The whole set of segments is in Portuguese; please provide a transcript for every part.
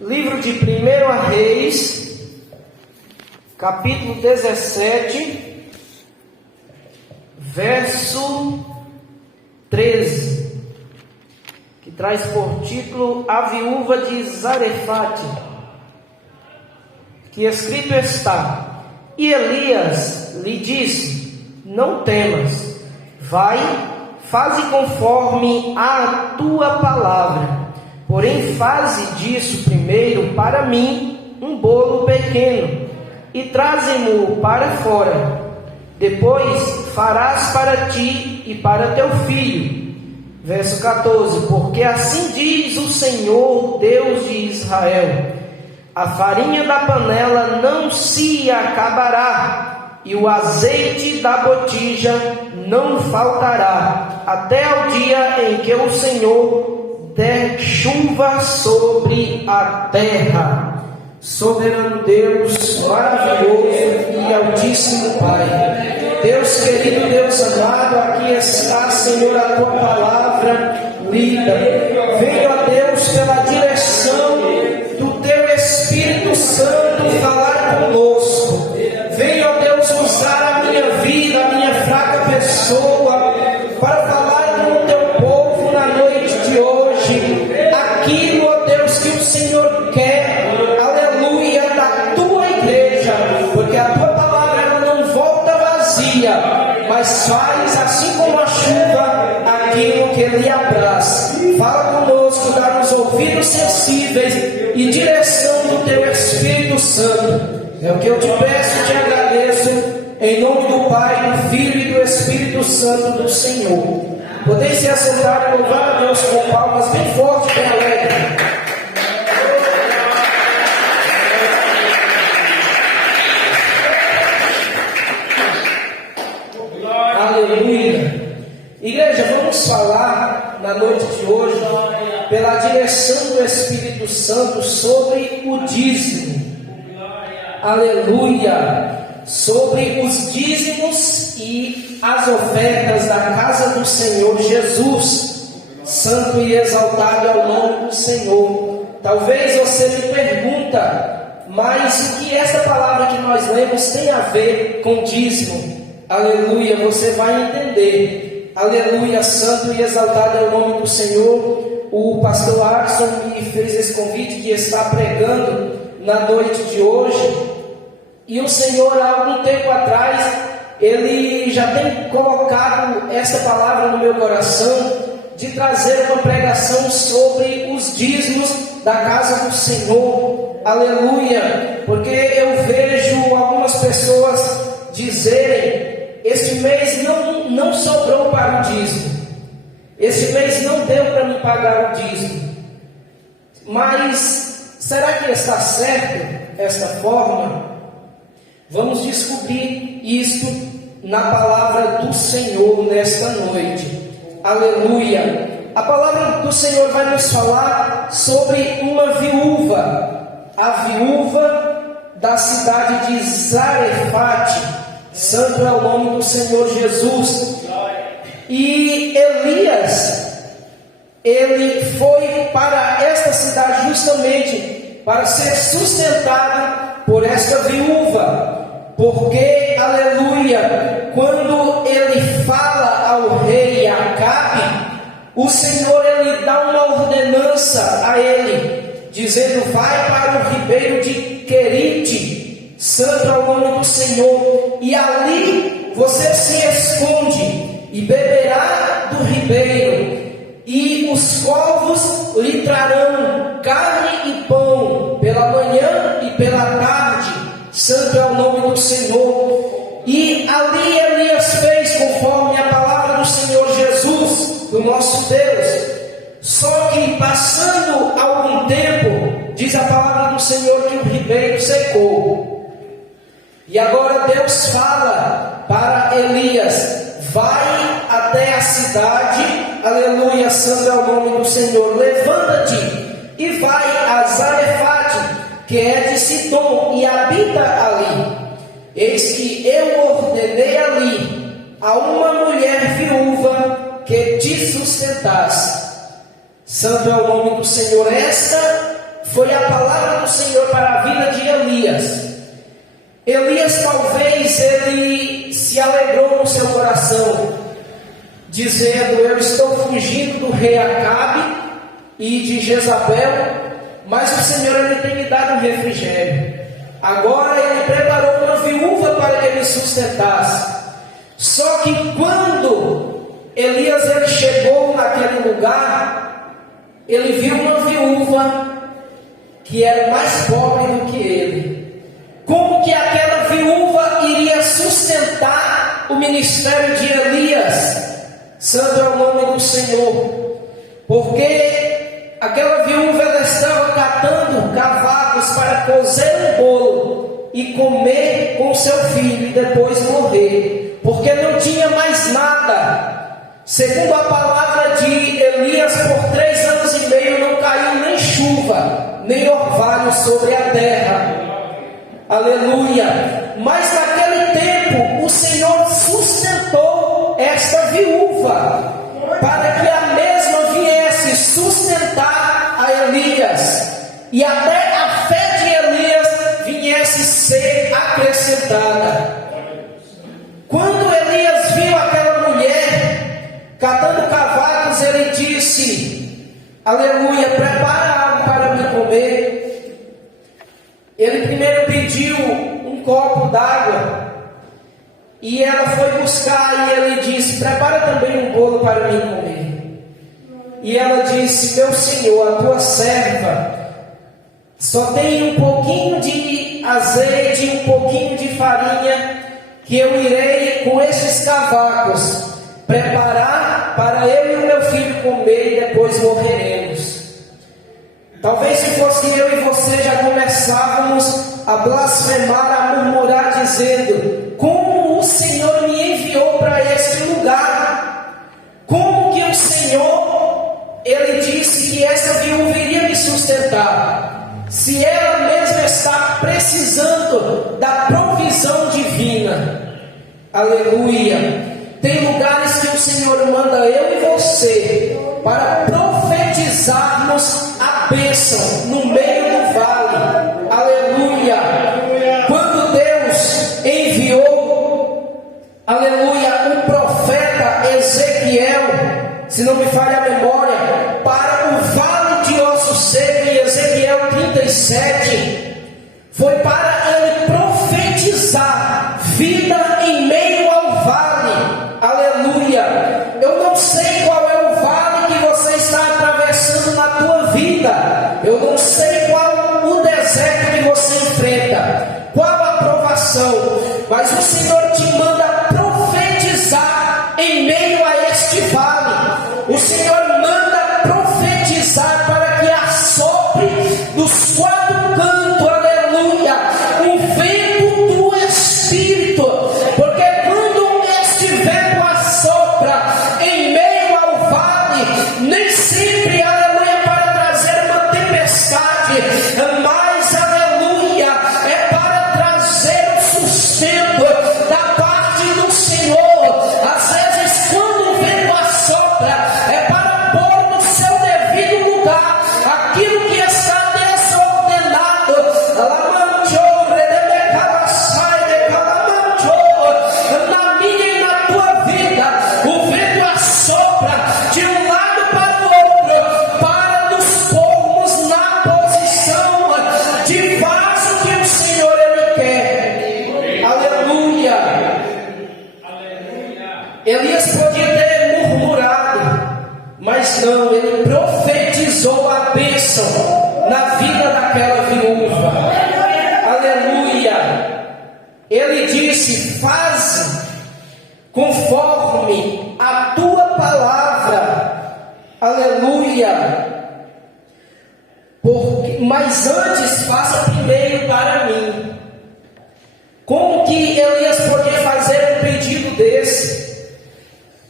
Livro de 1 Reis, capítulo 17, verso 13, que traz por título A Viúva de Zarefate, que escrito está: E Elias lhe disse: Não temas, vai, faze conforme a tua palavra. Porém, faze disso primeiro para mim um bolo pequeno, e traze-mo para fora. Depois farás para ti e para teu filho. Verso 14: Porque assim diz o Senhor, Deus de Israel: a farinha da panela não se acabará, e o azeite da botija não faltará, até ao dia em que o Senhor der chuva sobre a terra. Soberano Deus, maravilhoso e altíssimo Pai, Deus querido, Deus amado, aqui está, Senhor, a tua palavra lida. Venha, ó Deus, pela direção do teu Espírito Santo falar conosco. Venha, ó Deus, usar a minha vida, a minha fraca pessoa, para falar com o teu povo na noite de hoje, aquilo, ó Deus, que o Senhor quer, aleluia, da tua igreja, porque a tua palavra ela não volta vazia, mas faz, assim como a chuva, aquilo que lhe apraz. Fala conosco, dá-nos ouvidos sensíveis e direção do teu Espírito Santo. É o que eu te peço e te agradeço, em nome do Pai, do Filho e do Espírito Santo do Senhor. Podeis se assentar e louvar a Deus com palmas bem fortes, bem alegres. Aleluia. Igreja, vamos falar na noite de hoje, pela direção do Espírito Santo, sobre o dízimo. Aleluia. Sobre os dízimos e as ofertas da casa do Senhor Jesus. Santo e exaltado é o nome do Senhor. Talvez você me pergunta, mas o que essa palavra que nós lemos tem a ver com dízimo? Aleluia, você vai entender. Aleluia, santo e exaltado é o nome do Senhor. O pastor Axon me fez esse convite de estar pregando na noite de hoje. E o Senhor, há algum tempo atrás, Ele já tem colocado essa palavra no meu coração, de trazer uma pregação sobre os dízimos da casa do Senhor. Aleluia, porque eu vejo algumas pessoas dizerem: este mês não sobrou para o dízimo, este mês não deu para me pagar o dízimo. Mas será que está certo esta forma? Vamos descobrir isto na palavra do Senhor nesta noite. Aleluia. A palavra do Senhor vai nos falar sobre uma viúva, a viúva da cidade de Zarefate. Santo é o nome do Senhor Jesus. E Elias, ele foi para esta cidade justamente para ser sustentado por esta viúva. Porque, aleluia, quando ele fala ao rei Acabe, o Senhor ele dá uma ordenança a ele, dizendo: vai para o ribeiro de Querite. Santo é o nome do Senhor, e ali você se esconde e beberá do ribeiro, e os corvos lhe trarão carne e pão pela manhã e pela tarde. Santo é o nome do Senhor. E ali Elias fez conforme a palavra do Senhor Jesus, do nosso Deus. Só que passando algum tempo, diz a palavra do Senhor que o ribeiro secou. E agora Deus fala para Elias: vai até a cidade, aleluia, santo é o nome do Senhor, levanta-te e vai a Zarefate, que é de Sidom, e habita ali. Eis que eu ordenei ali a uma mulher viúva que te sustentasse. Santo é o nome do Senhor. Esta foi a palavra do Senhor para a vida de Elias. Elias talvez ele se alegrou no seu coração, dizendo: eu estou fugindo do rei Acabe e de Jezabel, mas o Senhor ele tem me dado um refrigério. Agora ele preparou uma viúva para que me sustentasse. Só que quando Elias ele chegou naquele lugar, ele viu uma viúva que era mais pobre do que ele. Como que aquela viúva iria sustentar o ministério de Elias? Santo é o nome do Senhor. Porque aquela viúva ela estava catando cavacos para cozer um bolo e comer com seu filho e depois morrer, porque não tinha mais nada. Segundo a palavra de Elias, por 3 anos e meio não caiu nem chuva, nem orvalho sobre a terra. Aleluia! Mas naquele tempo o Senhor sustentou esta viúva, para que a mesma viesse sustentar a Elias, e até a fé de Elias viesse ser acrescentada. Quando Elias viu aquela mulher catando cavacos, ele disse: aleluia, prepara algo para me comer. Ele primeiro pediu um copo d'água, e ela foi buscar, e ele disse: prepara também um bolo para mim comer. E ela disse: meu senhor, a tua serva só tem um pouquinho de azeite e um pouquinho de farinha, que eu irei com esses cavacos preparar para eu e o meu filho comer e depois morreremos. Talvez se fosse eu e você, já começávamos a blasfemar, a murmurar, dizendo: como o Senhor me enviou para este lugar? Como que o Senhor, ele disse que essa viúva iria me sustentar, se ela mesma está precisando da provisão divina? Aleluia! Tem lugares que o Senhor manda eu e você para profetizarmos a bênção no meio do vale. Aleluia! Quando Deus enviou, aleluia, o profeta Ezequiel, se não me falha a memória, para o vale de ossos secos, em Ezequiel 37, foi para ele profetizar vida em meio ao vale. Aleluia! Eu não sei qual é o vale que você está atravessando na tua vida. Eu não sei qual o deserto que você enfrenta, qual a provação, mas o Senhor te manda profetizar em meio a este vale. O Senhor manda profetizar para que assopre dos 4 cantos, aleluia, o vento do Espírito, porque quando este vento assopra em meio ao vale, nem sempre, aleluia, para trazer uma tempestade, mas, aleluia, é para trazer o sustento da parte do Senhor. Às vezes, quando o vento assopra, é para pôr no seu devido lugar aquilo que está desordenado. Na minha e na tua vida, o vento assopra de um lado para o outro, para nos pormos na posição de vaso que o Senhor ele quer. Aleluia! Elias podia ter murmurado, mas não, ele profetizou a bênção na vida daquela viúva. Aleluia! Ele disse: faze conforme a tua palavra. Aleluia! Mas antes faça primeiro para mim. Como que Elias podia fazer um pedido desse?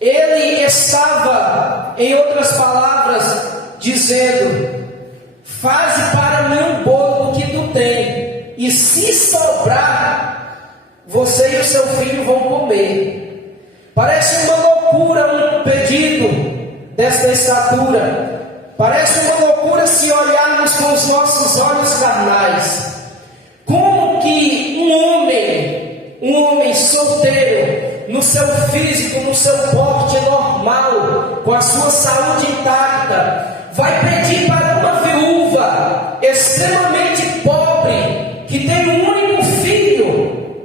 Ele estava, em outras palavras, dizendo: faze para mim um bolo que tu tem, e se sobrar, você e o seu filho vão comer. Parece uma loucura um pedido desta estatura. Parece uma loucura se olharmos com os nossos olhos carnais, como que um homem solteiro, no seu físico, no seu porte normal, com a sua saúde intacta, vai pedir para uma viúva extremamente pobre, que tem um único filho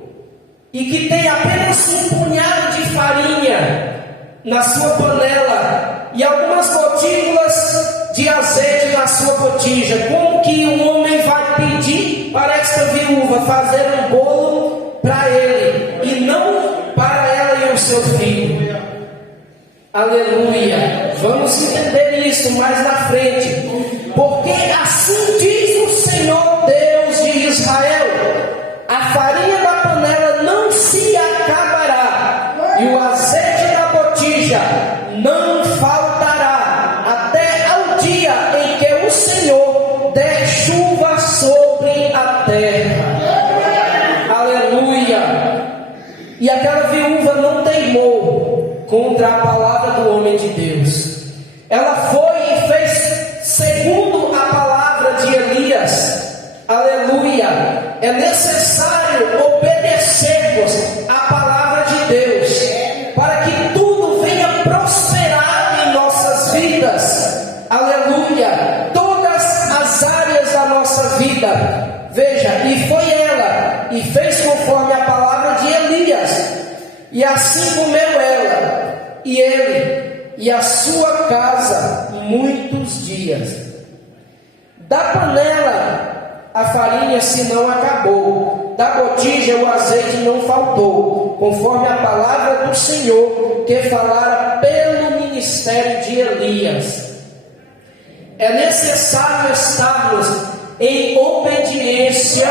e que tem apenas um punhado de farinha na sua panela e algumas gotículas de azeite na sua botija? Como que um homem vai pedir para esta viúva fazer um bolo para ele e não para ela e o seu filho? Aleluia! Vamos entender isso mais na frente, porque assim diz o Senhor Deus de Israel: a farinha da panela não se acabará e o azeite da botija não faltará, até ao dia em que o Senhor der chuva sobre a terra. Aleluia! E aquela viúva não teimou contra a palavra do homem de Deus. Ela foi e fez segundo a palavra de Elias. Aleluia! É necessário obedecermos a palavra de Deus para que tudo venha prosperar em nossas vidas. Aleluia! Todas as áreas da nossa vida. Veja, e foi ela e fez conforme a palavra de Elias, e assim comeu ela e ele e a sua casa muitos dias. Da panela a farinha se não acabou, da botija o azeite não faltou, conforme a palavra do Senhor que falara pelo ministério de Elias. É necessário estarmos em obediência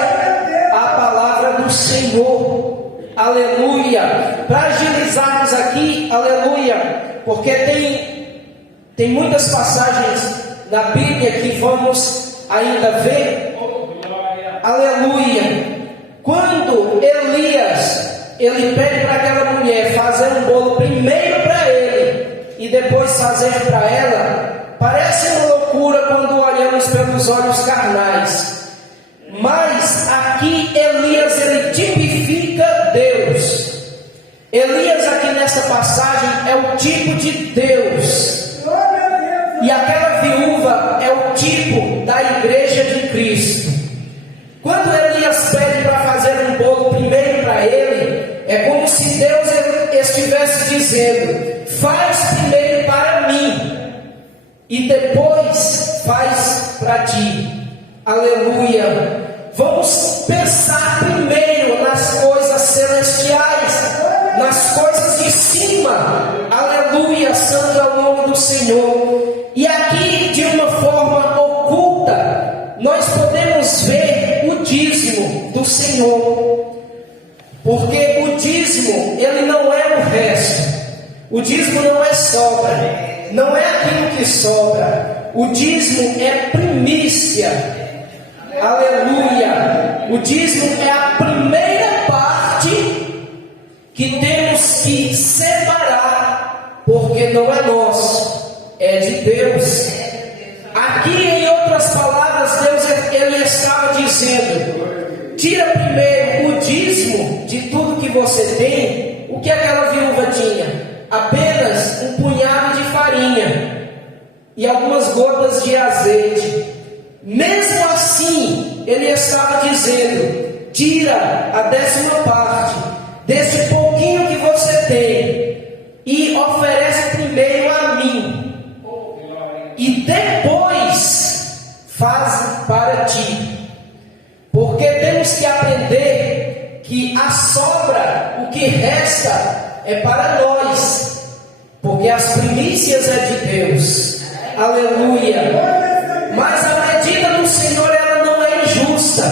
à palavra do Senhor. Aleluia! Para agilizarmos aqui, aleluia, porque tem muitas passagens na Bíblia que vamos ainda ver. Aleluia! Quando Elias, ele pede para aquela mulher fazer um bolo primeiro para ele e depois fazer para ela, parece uma loucura quando olhamos pelos olhos carnais. Mas aqui Elias, ele tipifica Deus. Elias aqui nessa passagem é o tipo de Deus. E aquela viúva é o tipo da igreja de Cristo. Quando Elias pede para fazer um bolo primeiro para ele, é como se Deus estivesse dizendo: faz primeiro para mim e depois faz para ti. Aleluia! Vamos pensar primeiro nas coisas celestiais, nas coisas de cima. Aleluia! Santo é o nome do Senhor. E aqui, de uma forma oculta, nós podemos ver o dízimo do Senhor, porque o dízimo, ele não é o resto. O dízimo não é sobra, não é aquilo que sobra. O dízimo é primícia. Aleluia! O dízimo é a primeira parte que temos que separar, porque não é nosso, é de Deus. Aqui, em outras palavras, Deus ele estava dizendo: tira primeiro o dízimo de tudo que você tem. O que aquela viúva tinha? Apenas um punhado de farinha e algumas gotas de azeite. Mesmo assim, ele estava dizendo: tira a 10ª parte desse pouquinho que você tem e oferece primeiro a mim, e depois faz para ti. Porque temos que aprender que a sobra, o que resta, é para nós, porque as primícias é de Deus. Aleluia! Mas a medida do Senhor, ela não é injusta.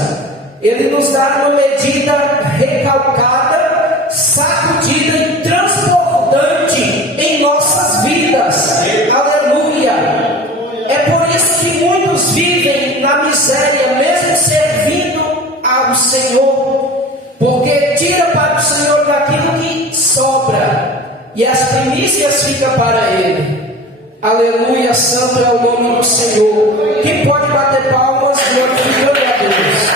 Ele nos dá uma medida recalcada, sacudida e transbordante em nossas vidas. Aleluia! É por isso que muitos vivem na miséria, mesmo servindo ao Senhor, porque tira para o Senhor daquilo que sobra e as primícias ficam para Ele. Aleluia, santo é o nome do Senhor. Quem pode bater palmas, glorificando a Deus.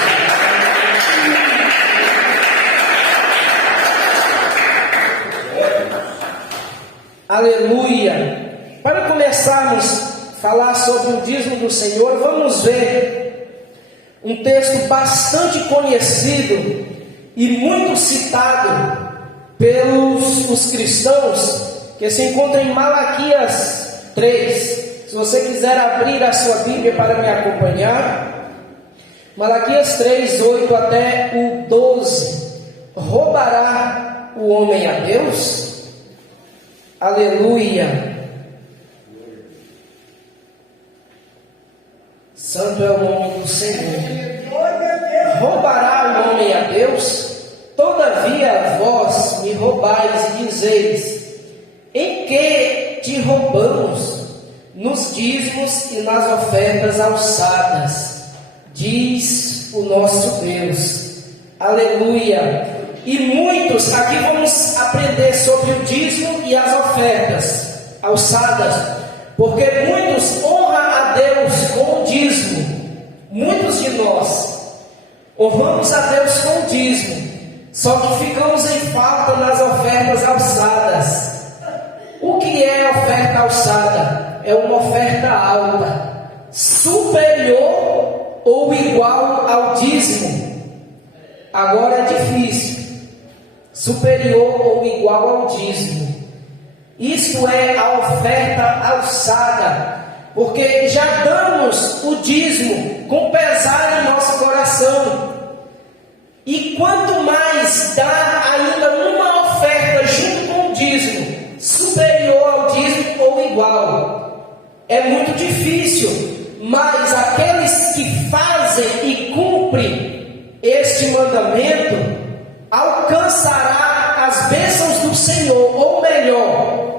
Aleluia. Para começarmos a falar sobre o dízimo do Senhor, vamos ver um texto bastante conhecido e muito citado pelos os cristãos, que se encontra em Malaquias 3. Se você quiser abrir a sua Bíblia para me acompanhar, Malaquias 3, 8 até o 12. Roubará o homem a Deus? Aleluia. Santo é o nome do Senhor. Roubará o homem a Deus? Todavia vós me roubais e dizeis: em que te roubamos? Nos dízimos e nas ofertas alçadas, diz o nosso Deus. Aleluia. E muitos, aqui vamos aprender sobre o dízimo e as ofertas alçadas, porque muitos honram a Deus com o dízimo. Muitos de nós honramos a Deus com o dízimo, só que ficamos em falta nas ofertas alçadas. O que é oferta alçada? É uma oferta alta, superior ou igual ao dízimo. Agora é difícil. Superior ou igual ao dízimo. Isto é a oferta alçada, porque já damos o dízimo com pesar em nosso coração. E quanto mais dá ainda uma oferta junto com o dízimo, superior ao dízimo ou igual, é muito difícil. Mas aqueles que fazem e cumprem este mandamento alcançará as bênçãos do Senhor, ou melhor,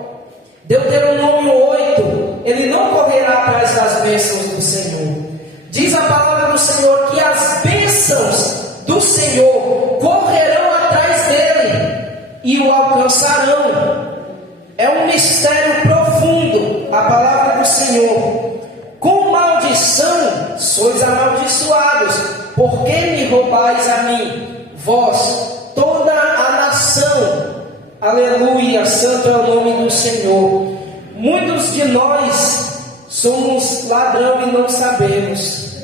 Deuteronômio 8, ele não correrá atrás das bênçãos do Senhor. Diz a palavra do Senhor que as bênçãos do Senhor correrão atrás dele e o alcançarão. É um mistério profundo a palavra do Senhor. Com maldição sois amaldiçoados, porque me roubais a mim, vós, toda a nação. Aleluia, santo é o nome do Senhor. Muitos de nós somos ladrão e não sabemos.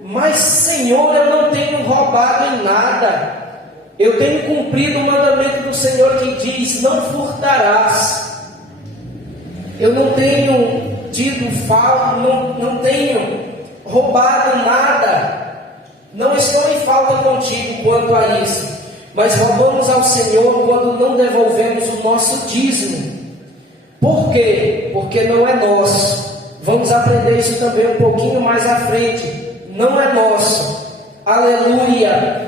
Mas, Senhor, eu não tenho roubado em nada. Eu tenho cumprido o mandamento do Senhor que diz: não furtarás. Eu não tenho tido falta, não tenho roubado nada. Não estou em falta contigo quanto a isso, mas roubamos ao Senhor quando não devolvemos o nosso dízimo. Por quê? Porque não é nosso. Vamos aprender isso também um pouquinho mais à frente. Não é nosso. Aleluia.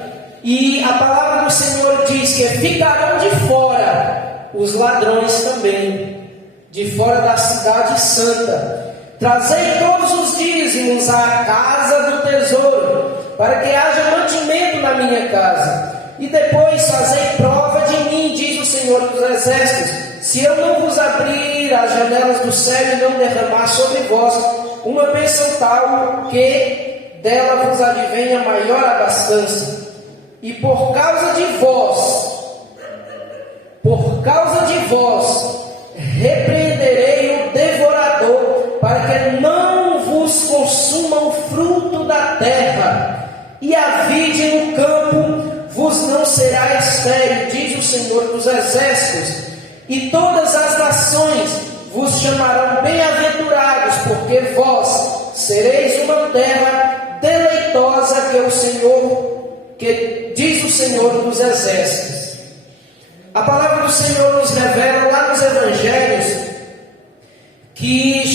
E a palavra do Senhor diz que ficarão de fora os ladrões também, de fora da cidade santa. Trazei todos os dízimos à casa do tesouro, para que haja mantimento na minha casa. E depois fazei prova de mim, diz o Senhor dos Exércitos, se eu não vos abrir as janelas do céu e não derramar sobre vós uma bênção tal que dela vos advenha maior abastança. E por causa de vós, repreenderei o devorador, para que não vos consuma o fruto da terra, e a vide no campo vos não será estéril, diz o Senhor dos Exércitos, e todas as nações vos chamarão bem-aventurados, porque vós sereis uma terra deleitosa, que diz o Senhor dos Exércitos. A palavra do Senhor nos revela lá nos Evangelhos que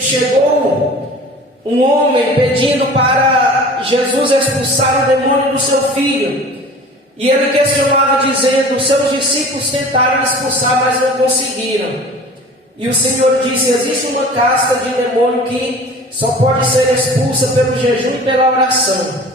chegou um homem pedindo para Jesus expulsar o demônio do seu filho. E ele questionava dizendo: seus discípulos tentaram expulsar, mas não conseguiram. E o Senhor disse: existe uma casta de demônio que só pode ser expulsa pelo jejum e pela oração.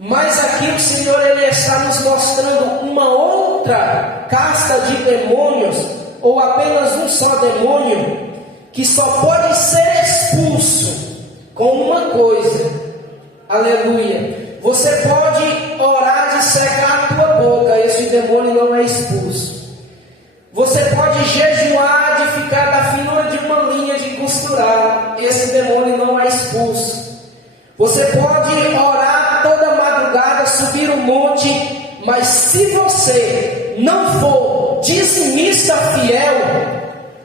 Mas aqui o Senhor ele está nos mostrando uma outra casta de demônios ou apenas um só demônio, que só pode ser expulso com uma coisa. Aleluia. Você pode orar de secar a tua boca, esse demônio não é expulso. Você pode jejuar de ficar da finura de uma linha de costurar, esse demônio não é expulso. Você pode orar toda madrugada, subir um monte, mas se você não for dizimista fiel,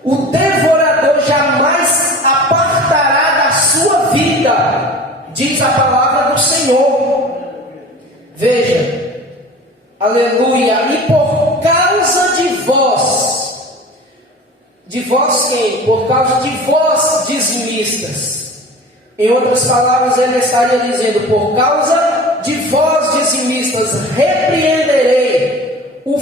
o devorador jamais apartará da sua vida, diz a palavra do Senhor. Veja, aleluia, e por causa de vós quem? Por causa de vós dizimistas. Em outras palavras, ele estaria dizendo: por causa de vós dizimistas, repreenderei o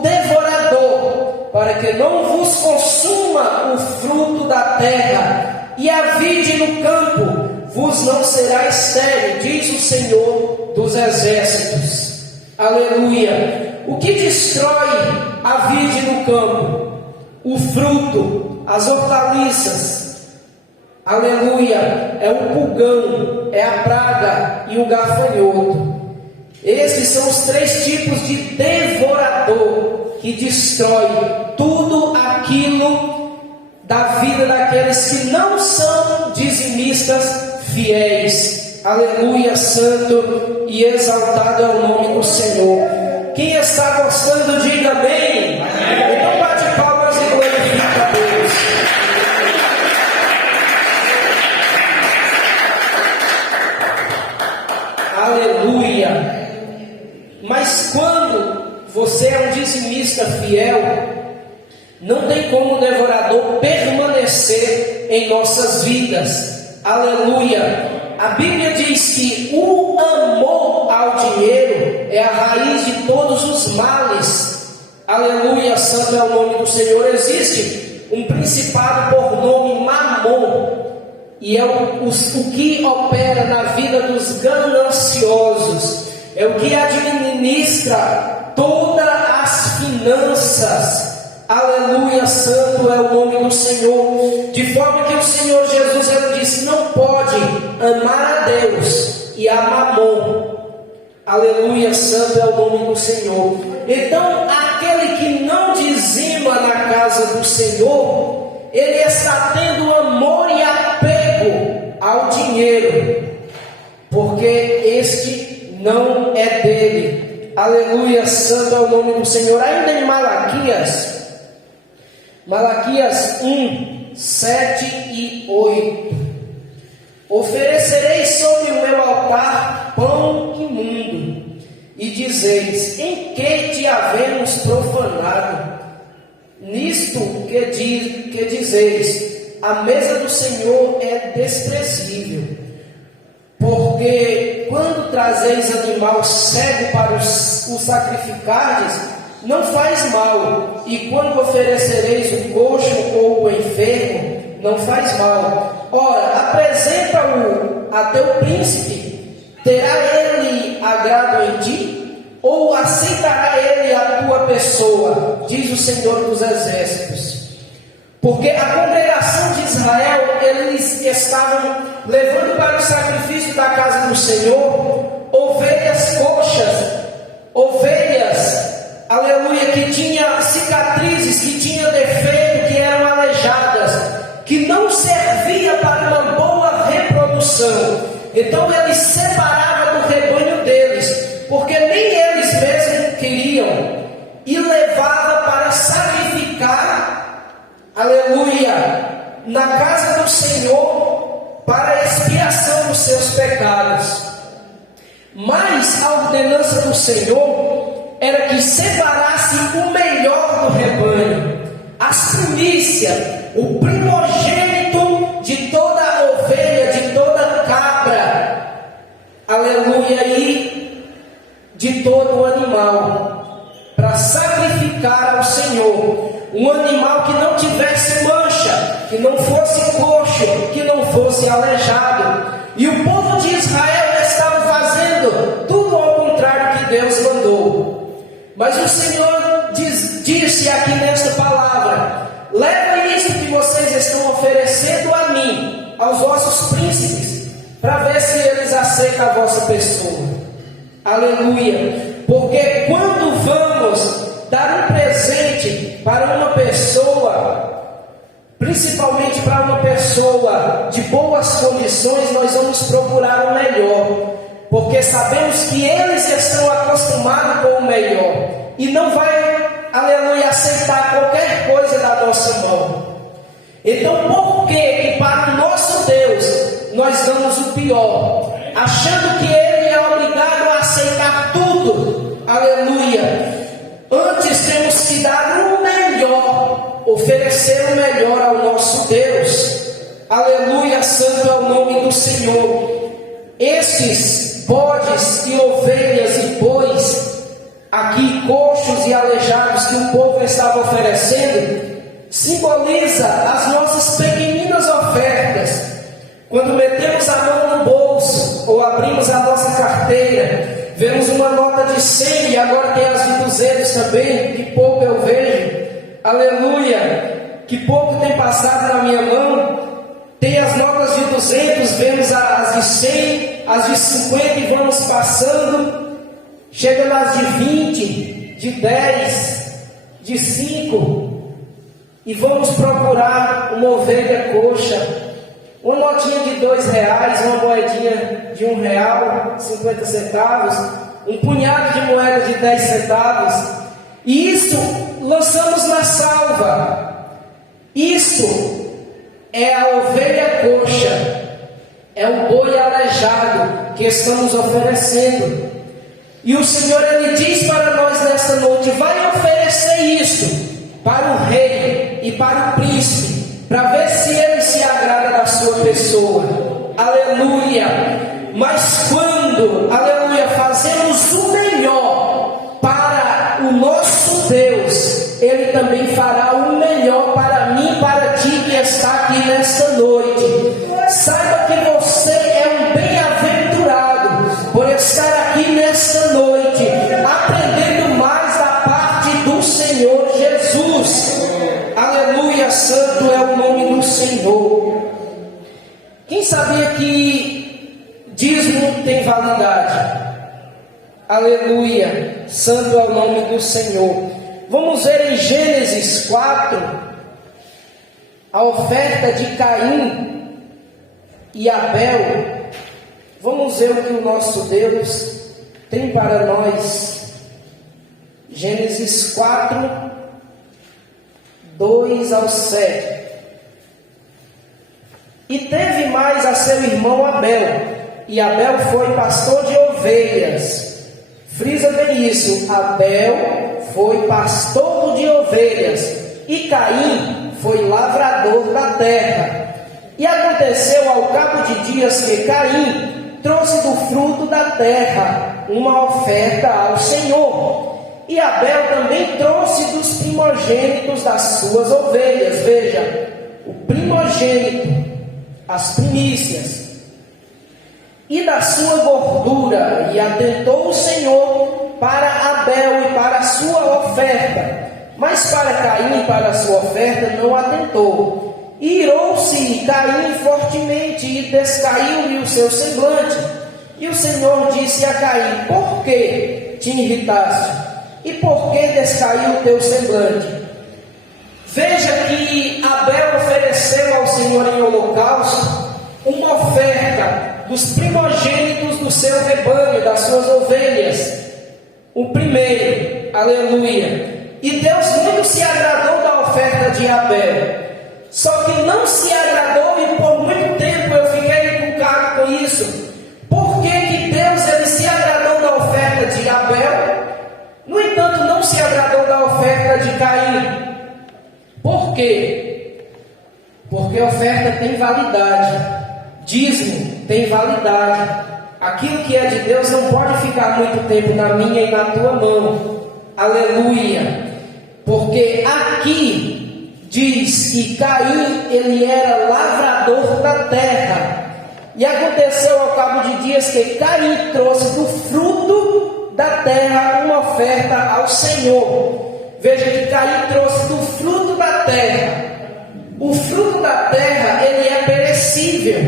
devorador, para que não vos consuma o fruto da terra, e a vide no campo vos não será estéril, diz o Senhor dos exércitos. Aleluia. O que destrói a vide no campo? O fruto, as hortaliças. Aleluia. É o pulgão, é a praga e o gafanhoto. Esses são os três tipos de devorador que destrói tudo aquilo da vida daqueles que não são dizimistas fiéis. Aleluia, santo e exaltado é o nome do Senhor. Quem está gostando, diga amém. Então bate palmas e glorifica a Deus. Aleluia. Mas quando você é um dizimista fiel, não tem como o devorador permanecer em nossas vidas. Aleluia. A Bíblia diz que o amor ao dinheiro é a raiz de todos os males. Aleluia, santo é o nome do Senhor. Existe um principado por nome Mamon, e é o que opera na vida dos gananciosos, é o que administra todas as finanças. Aleluia, santo é o nome do Senhor. De forma que o Senhor Jesus, ele disse: não pode amar a Deus e a Mamon. Aleluia, santo é o nome do Senhor. Então, aquele que não dizima na casa do Senhor, ele está tendo amor e apego ao dinheiro, porque este não é dele. Aleluia, santo é o nome do Senhor. Ainda em Malaquias 1, 7 e 8. Oferecereis sobre o meu altar pão imundo, e dizeis: em que te havemos profanado? Nisto que dizeis: a mesa do Senhor é desprezível. Porque quando trazeis animal cego para o sacrificardes, não faz mal, e quando oferecereis o coxo ou o enfermo, não faz mal. Ora, apresenta-o a teu príncipe, terá ele agrado em ti? Ou aceitará ele a tua pessoa? Diz o Senhor dos exércitos. Porque a congregação de Israel, eles estavam levando para o sacrifício da casa do Senhor ovelhas coxas, ovelhas, aleluia, que tinha cicatrizes, que tinha defeito, que eram aleijadas, que não servia para uma boa reprodução. Então eles separavam do rebanho deles, porque nem eles mesmos queriam, e levava para sacrificar, aleluia, na casa do Senhor, para a expiação dos seus pecados. Mas a ordenança do Senhor era que separasse o melhor do rebanho, as primícias, o primogênito de toda ovelha, de toda cabra, aleluia, e de todo animal, para sacrificar ao Senhor. Um animal que não tivesse mancha, que não fosse coxo, que não fosse aleijado. E o povo de Israel estava fazendo tudo ao contrário que Deus mandou. Mas o Senhor disse aqui nesta palavra oferecendo a mim, aos vossos príncipes, para ver se eles aceitam a vossa pessoa. Aleluia. Porque quando vamos dar um presente para uma pessoa, principalmente para uma pessoa de boas condições, nós vamos procurar o melhor, porque sabemos que eles estão acostumados com o melhor e não vai, aleluia, aceitar qualquer coisa da nossa mão. Então, por que para o nosso Deus nós damos o pior, achando que Ele é obrigado a aceitar tudo? Aleluia. Antes temos que dar o melhor, oferecer o melhor ao nosso Deus. Aleluia, santo é o nome do Senhor. Estes bodes e ovelhas e bois, aqui coxos e aleijados que o povo estava oferecendo, simboliza as nossas pequeninas ofertas. Quando metemos a mão no bolso ou abrimos a nossa carteira, vemos uma nota de 100 e agora tem as de 200 também, que pouco eu vejo. Aleluia, que pouco tem passado na minha mão. Tem as notas de 200, vemos as de 100, as de 50 e vamos passando. Chega nas de 20, de 10, de 5 e vamos procurar uma ovelha coxa, uma notinha de R$2, uma moedinha de R$1, 50 centavos, um punhado de moedas de 10 centavos, e isso lançamos na salva. Isso é a ovelha coxa, é o boi aleijado que estamos oferecendo. E o Senhor, Ele diz para nós nesta noite: vai oferecer isso para o rei e para o príncipe, para ver se ele se agrada da sua pessoa. Aleluia. Mas quando, aleluia, fazemos o melhor para o nosso Deus, Ele também fará o melhor para mim e para ti que está aqui nesta noite. Saiba que você é um bem-aventurado por estar aqui nesta noite, aprendendo mais da parte do Senhor Jesus. Aleluia, santo é o nome do Senhor. Quem sabia que dízimo tem validade? Aleluia, santo é o nome do Senhor. Vamos ver em Gênesis 4 a oferta de Caim e Abel. Vamos ver o que o nosso Deus tem para nós. Gênesis 4, 2 ao 7. E teve mais a seu irmão Abel, e Abel foi pastor de ovelhas. Frisa bem isso: Abel foi pastor de ovelhas, e Caim foi lavrador da terra. E aconteceu ao cabo de dias que Caim trouxe do fruto da terra uma oferta ao Senhor, e Abel também trouxe dos primogênitos das suas ovelhas. Veja, o primogênito, as primícias, e da sua gordura, e atentou o Senhor para Abel e para a sua oferta, mas para Caim e para a sua oferta não atentou. E irou-se Caim fortemente, e descaiu-lhe o seu semblante. E o Senhor disse a Caim: por que te irritaste? E por que descaiu o teu semblante? Veja que Abel ofereceu ao Senhor em holocausto uma oferta dos primogênitos do seu rebanho, das suas ovelhas, o primeiro. Aleluia. E Deus muito se agradou da oferta de Abel. Só que não se agradou, e por muito tempo eu fiquei encucado com isso. Por que Deus ele se agradou da oferta de Abel, no entanto não se agradou da oferta de Caim? Por quê? Porque a oferta tem validade, dízimo tem validade. Aquilo que é de Deus não pode ficar muito tempo na minha e na tua mão. Aleluia. Porque aqui diz que Caim, ele era lavrador da terra. E aconteceu ao cabo de dias que Caim trouxe do fruto da terra uma oferta ao Senhor. Veja que Caim trouxe do fruto da terra O fruto da terra, ele é perecível.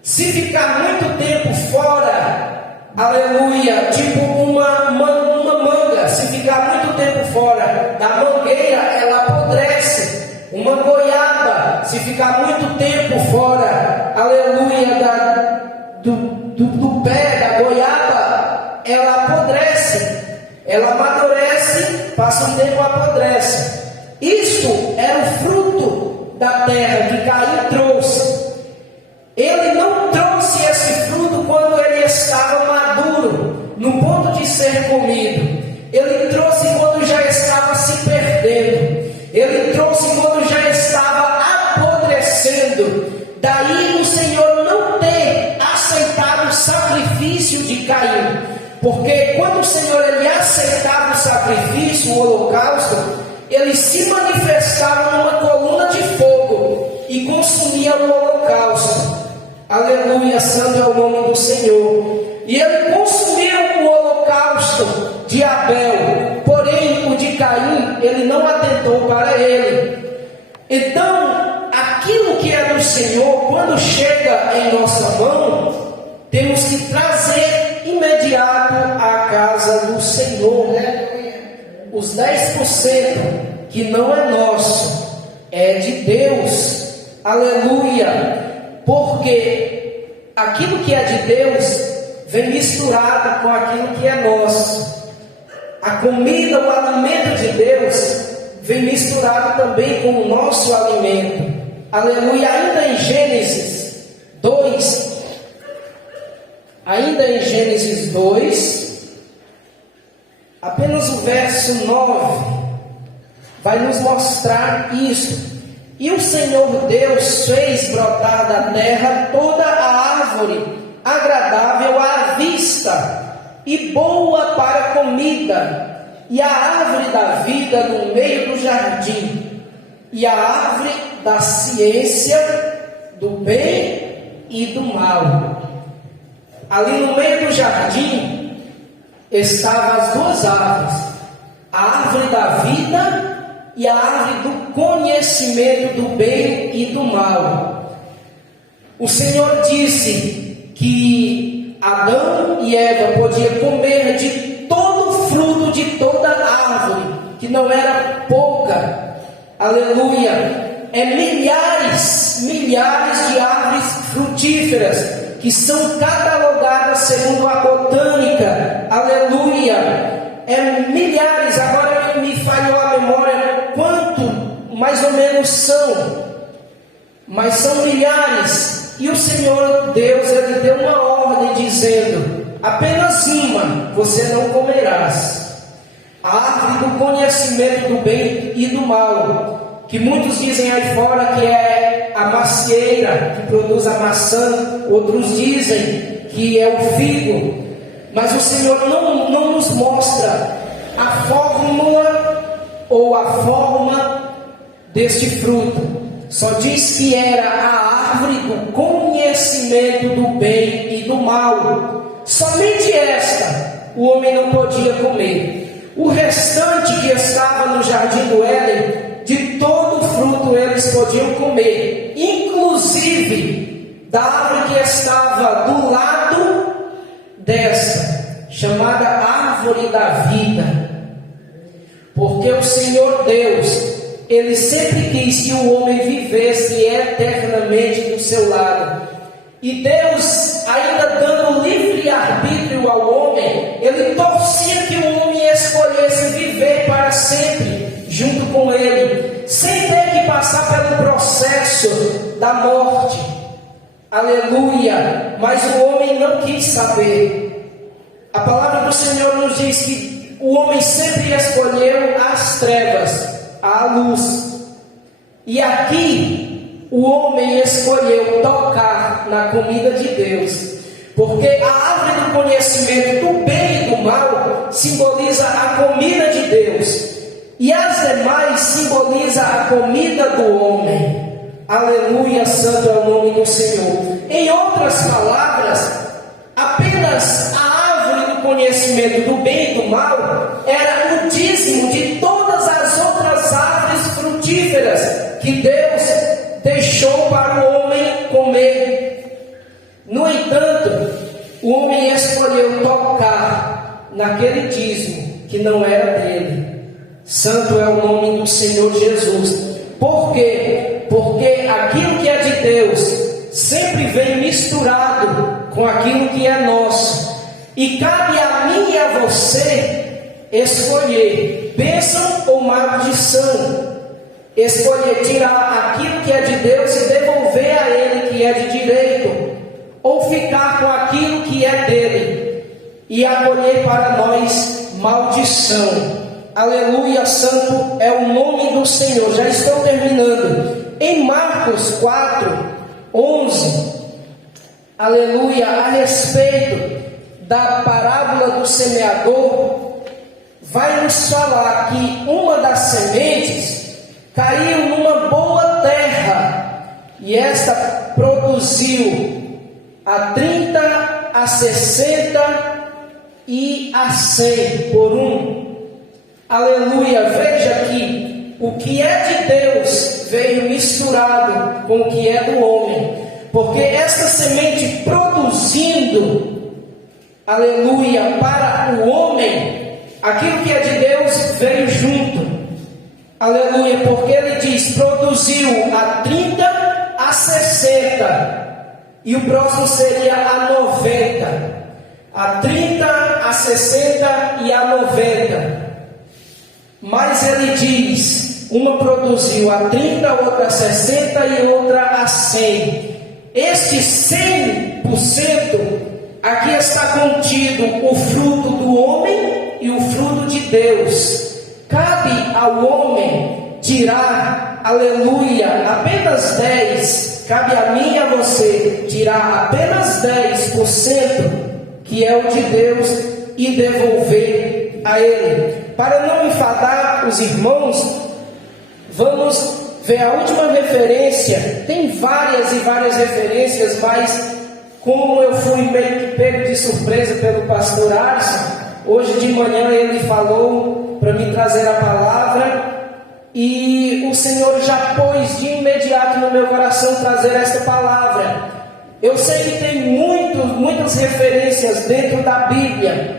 Se ficar muito tempo fora, aleluia, tipo uma manga, se ficar muito tempo fora da mangueira, ela apodrece. Uma goiaba, se ficar muito tempo fora, aleluia, do pé da goiaba, ela apodrece. Ela amadurece, passa um tempo, apodrece. Isto era o fruto da terra que Caim trouxe. Ele não trouxe esse fruto quando ele estava maduro, no ponto de ser comido. Ele trouxe quando já estava se perdendo. Ele trouxe quando já estava apodrecendo. Daí o Senhor não ter aceitado o sacrifício de Caim. Porque quando o Senhor ele aceitava o sacrifício, o holocausto, ele se manifestava numa coluna de fogo e consumia o holocausto. Aleluia, santo é o nome do Senhor. E ele consumiu o holocausto de Abel, porém o de Caim, ele não atentou para ele. Então, aquilo que é do Senhor, quando chega em nossa mão, temos que trazer imediato à casa do Senhor. Os 10% que não é nosso, é de Deus. Aleluia. Porque aquilo que é de Deus vem misturado com aquilo que é nosso. A comida, o alimento de Deus vem misturado também com o nosso alimento. Aleluia. Ainda em Gênesis 2, apenas o verso 9 vai nos mostrar isso. E o Senhor Deus fez brotar da terra toda a árvore agradável à vista e boa para comida, e a árvore da vida no meio do jardim, e a árvore da ciência do bem e do mal. Ali no meio do jardim estavam as duas árvores, a árvore da vida e a árvore do conhecimento do bem e do mal. O Senhor disse que Adão e Eva podiam comer de todo o fruto de toda a árvore, que não era pouca. Aleluia. É milhares de árvores frutíferas que são catalogadas segundo a botânica. Aleluia. É milhares, agora me falhou a memória quanto mais ou menos são, mas são milhares. E o Senhor Deus, ele deu uma ordem dizendo: apenas uma você não comerás, a árvore do conhecimento do bem e do mal, que muitos dizem aí fora que é a macieira que produz a maçã, outros dizem que é o figo. Mas o Senhor não nos mostra a fórmula ou a forma deste fruto. Só diz que era a árvore do conhecimento do bem e do mal. Somente esta o homem não podia comer. O restante que estava no jardim do Éden, de todo o fruto eles podiam comer, inclusive da árvore que estava do lado dessa, chamada árvore da vida. Porque o Senhor Deus, ele sempre quis que o homem vivesse eternamente do seu lado. E Deus, ainda dando livre-arbítrio ao homem, ele torcia que o homem escolhesse viver para sempre junto com ele, sem ter que passar pelo processo da morte. Aleluia. Mas o homem não quis saber. A palavra do Senhor nos diz que o homem sempre escolheu as trevas, a luz. E aqui o homem escolheu tocar na comida de Deus, porque a árvore do conhecimento do bem e do mal simboliza a comida de Deus, e as demais simboliza a comida do homem. Aleluia, santo é o nome do Senhor. Em outras palavras, apenas a árvore do conhecimento do bem e do mal era o dízimo de todas as outras árvores frutíferas que Deus naquele dízimo que não era dele. Santo é o nome do Senhor Jesus. Por quê? Porque aquilo que é de Deus sempre vem misturado com aquilo que é nosso. E cabe a mim e a você escolher bênção ou maldição. Escolher tirar aquilo que é de Deus e devolver a Ele que é de direito, ou ficar com aquilo que é dele e acolher para nós maldição. Aleluia, santo é o nome do Senhor. Já estou terminando. Em Marcos 4:11, aleluia, a respeito da parábola do semeador, vai nos falar que uma das sementes caiu numa boa terra, e esta produziu a 30, a 60 e a 100 por um. Aleluia, veja que o que é de Deus veio misturado com o que é do homem, porque esta semente produzindo, aleluia, para o homem, aquilo que é de Deus veio junto. Aleluia, porque ele diz, produziu a 30, a 60, e o próximo seria a 90. A 30, a 60 e a 90. Mas ele diz, uma produziu a 30, outra a 60 e outra a 100. Este 100%, aqui está contido o fruto do homem e o fruto de Deus. Cabe ao homem tirar, aleluia, apenas 10, cabe a mim e a você tirar apenas 10%, que é o de Deus, e devolver a Ele. Para não enfadar os irmãos, vamos ver a última referência. Tem várias e várias referências, mas como eu fui meio que pego de surpresa pelo pastor Alisson, hoje de manhã ele falou para me trazer a palavra, e o Senhor já pôs de imediato no meu coração trazer esta palavra. Eu sei que tem muitas referências dentro da Bíblia,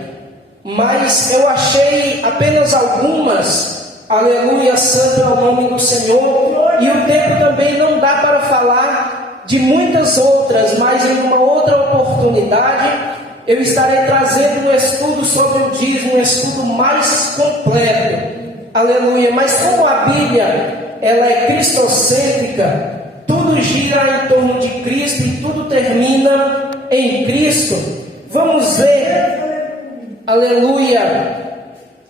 mas eu achei apenas algumas. Aleluia, santo é o nome do Senhor. E o tempo também não dá para falar de muitas outras, mas em uma outra oportunidade eu estarei trazendo um estudo sobre o dízimo, um estudo mais completo. Aleluia. Mas como a Bíblia ela é cristocêntrica, tudo gira em torno de Cristo e tudo termina em Cristo. Vamos ver, aleluia,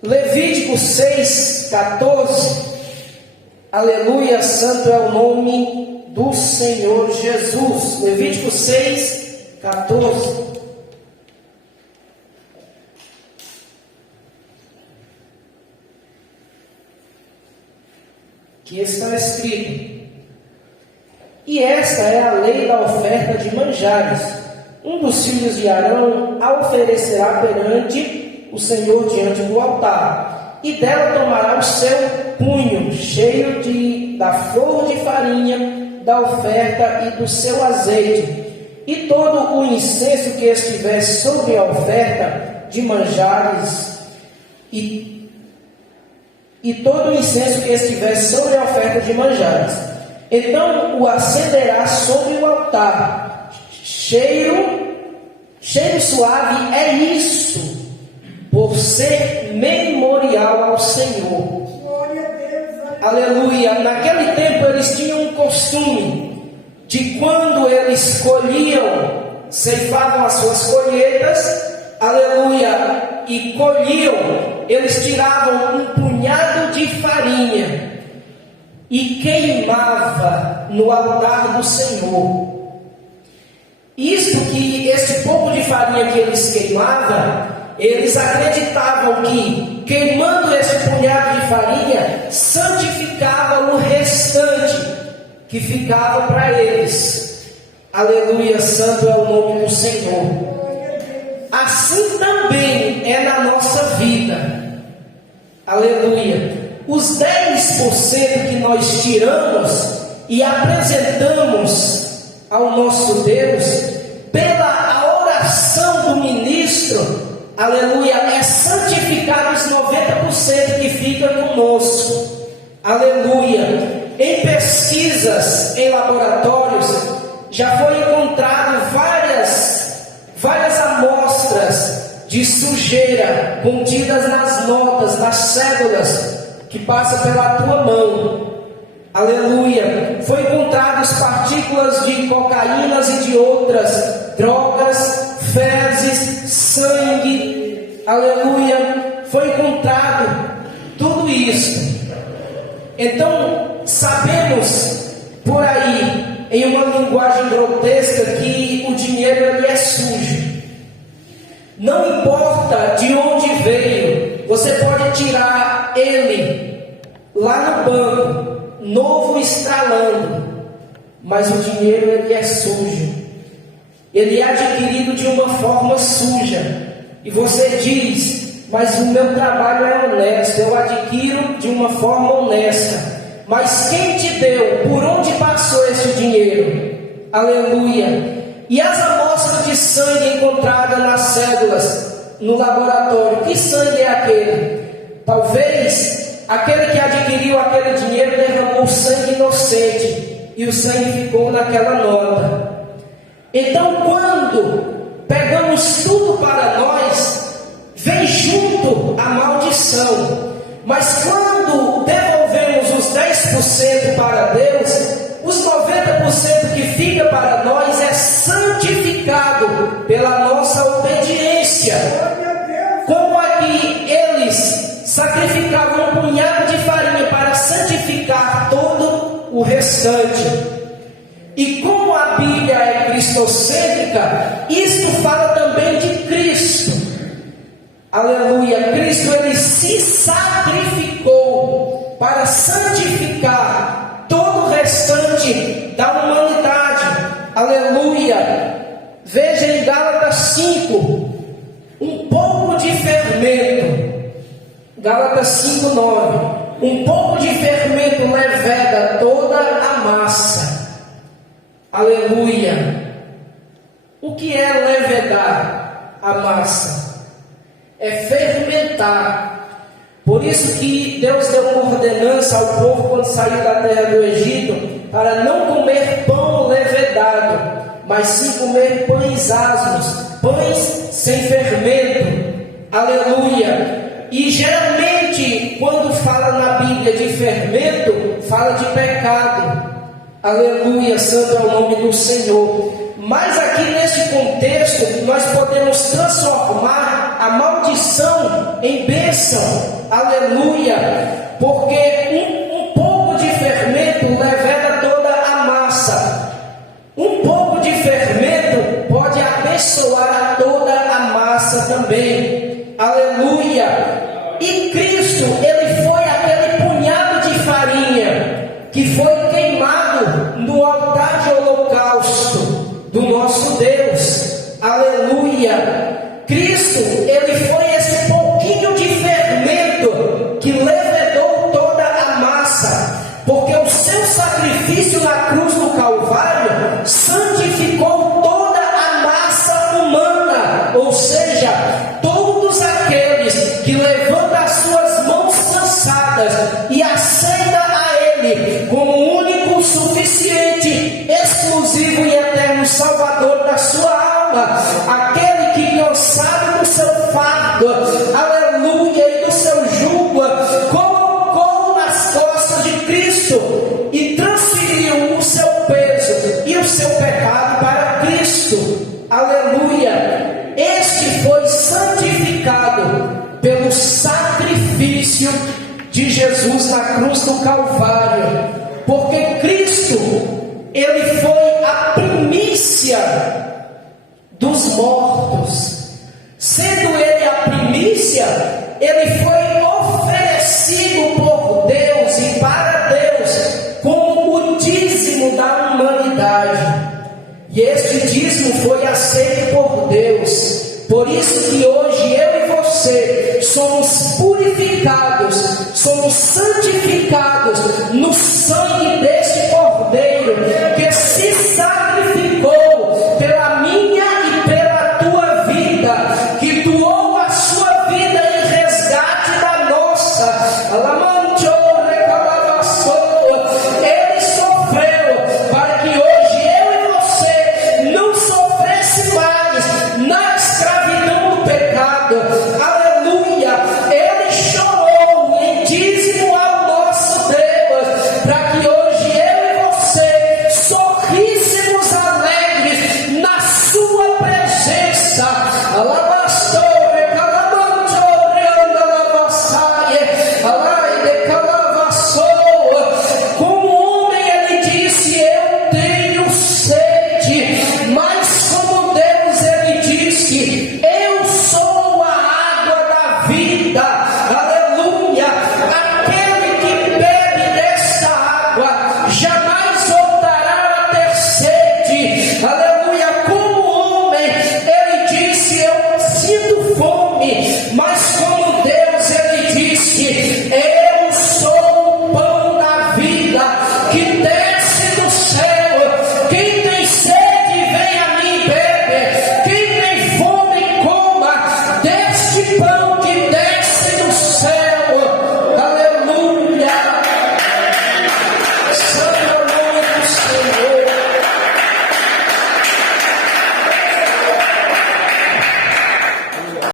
Levítico 6:14. Aleluia, santo é o nome do Senhor Jesus. Levítico 6:14. Que está escrito: e esta é a lei da oferta de manjares. Um dos filhos de Arão a oferecerá perante o Senhor diante do altar, e dela tomará o seu punho cheio da flor de farinha da oferta e do seu azeite, e todo o incenso que estiver sobre a oferta de manjares, e todo o incenso que estiver sobre a oferta de manjares. Então o acenderá sobre o altar. Cheiro suave é isso, por ser memorial ao Senhor. Aleluia. Naquele tempo eles tinham um costume de, quando eles colhiam, ceifavam as suas colheitas, aleluia, e colhiam, eles tiravam um punhado de farinha e queimava no altar do Senhor. Isto que esse pouco de farinha que eles queimavam, eles acreditavam que queimando esse punhado de farinha santificava o restante que ficava para eles. Aleluia, santo é o nome do Senhor. Assim também é na nossa vida. Aleluia. Os 10% que nós tiramos e apresentamos ao nosso Deus, pela oração do ministro, aleluia, é santificar os 90% que fica conosco, aleluia. Em pesquisas, em laboratórios, já foi encontrado várias amostras de sujeira contidas nas notas, nas cédulas que passa pela tua mão, aleluia. Foi encontradas partículas de cocaínas e de outras drogas, fezes, sangue, aleluia. Foi encontrado tudo isso. Então sabemos por aí, em uma linguagem grotesca, que o dinheiro ele é sujo. Não importa de onde veio, você pode tirar ele lá no banco, novo, estralando, mas o dinheiro ele é sujo. Ele é adquirido de uma forma suja. E você diz: mas o meu trabalho é honesto, eu adquiro de uma forma honesta. Mas quem te deu? Por onde passou esse dinheiro? Aleluia. E as amostras de sangue encontradas nas cédulas, no laboratório, que sangue é aquele? Talvez aquele que adquiriu aquele dinheiro derramou sangue inocente, e o sangue ficou naquela nota. Então, quando pegamos tudo para nós, vem junto a maldição. Mas quando devolvemos os 10% para Deus, os 90% que fica para nós é santificado pela nossa obediência. Como aqui eles sacrificavam um punhado de farinha para santificar todo o restante. E como a Bíblia é cristocêntrica, isto fala também de Cristo. Aleluia. Cristo ele se sacrificou para santificar todo o restante da humanidade. Aleluia. Veja em Gálatas 5, um pouco de fermento. Gálatas 5:9. Um pouco de fermento leveda toda a massa. Aleluia. O que é levedar a massa? É fermentar. Por isso que Deus deu uma ordenança ao povo quando saiu da terra do Egito, para não comer pão levedado, mas sim comer pães asmos, pães sem fermento. Aleluia. E geralmente quando fala na Bíblia de fermento, fala de pecado. Aleluia, santo é o nome do Senhor. Mas aqui nesse contexto, nós podemos transformar a maldição em bênção. Aleluia. Porque um pouco de fermento leveda toda a massa. Um pouco de fermento pode abençoar a toda a massa também. Aleluia. E Cristo, ele foi aquele punhado de farinha que foi queimado no altar de holocausto do nosso Deus. Aleluia. Cristo, ele foi esse pouquinho de fermento que levedou toda a massa, porque o seu sacrifício na cruz do Calvário santificou toda a massa humana, ou seja, todos aqueles que levantam as suas mãos cansadas e aceitam a Ele como único, suficiente, exclusivo e eterno Salvador da sua alma, aquele que cansado do seu fardo, aleluia, e do seu jugo, colocou nas costas de Cristo e transferiu o seu peso e o seu pecado para Cristo. Aleluia. Este foi santificado pelo sacrifício de Jesus na cruz do Calvário, porque Cristo, ele foi a primícia dos mortos. Sendo ele a primícia, ele foi oferecido por Deus e para Deus como o dízimo da humanidade. E este dízimo foi aceito por Deus. Por isso que hoje eu e você somos purificados, somos santificados no sangue deste Cordeiro que se sacrificou pela minha e pela tua vida, que doou a pecado. Aleluia! Ele chorou em dízimo ao nosso Deus, para que hoje eu e você sorríssemos alegres na sua presença.